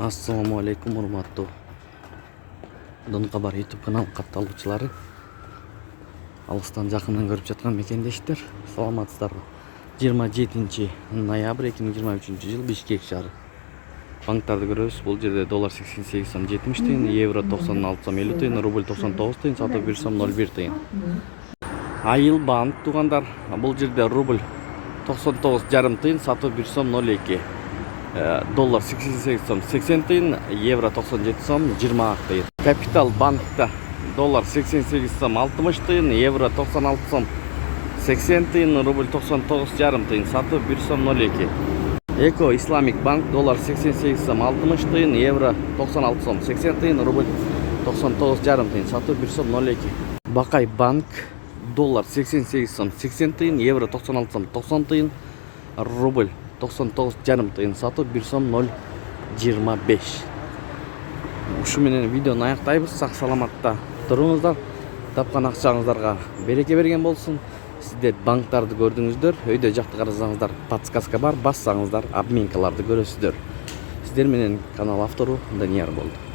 Ассаламу алейкум, урматтуу Дон Кабар YouTube канал катталуучулары. Алыстан жакындан көрүп жаткан мекендештер, саламатсыздарбы? 27 ноябрь 2023 жыл Бишкек шаары. Банктарды көрөбүз. Бул жерде доллар 88 сом 70 тыйын, евро 96 сом 50 тыйын, рубль 99 тыйын, сатып 1 сом 01 тыйын. Айыл банк тугандар. Бул жерде рубль 99,5 тыйын, сатып 1 сом 02. Доллар 88 сом 80 тыйын, евро 97 сом 20 тыйын. Капитал банкта доллар 88 сом 60 тыйын, евро 96 сом 80 тыйын, рубль 99,5 тыйын, сатып 1 сом 02. Эко Исламик банк доллар 88 сом 60 тыйын, евро 96 сом 80 тыйын, рубль 99,5 тыйын, сатып 1 сом 02. Бакай банк доллар 88 сом 80 тыйын, евро 96 сом 90 тыйын, рубль 99,5 тыйын, сатып 1 сом 0,25. Ушу менен видеону аяктайбыз. Сак саламатта туруңуздар. Тапкан акчаңыздарга береке берген болсун. Сиздер банктарды көрдүңүздөр, өйдө жакты карасаңыздар, подсказка бар, бассаңыздар, обменкаларды көрөсүздөр. Сиздер менен канал автору Данияр болду.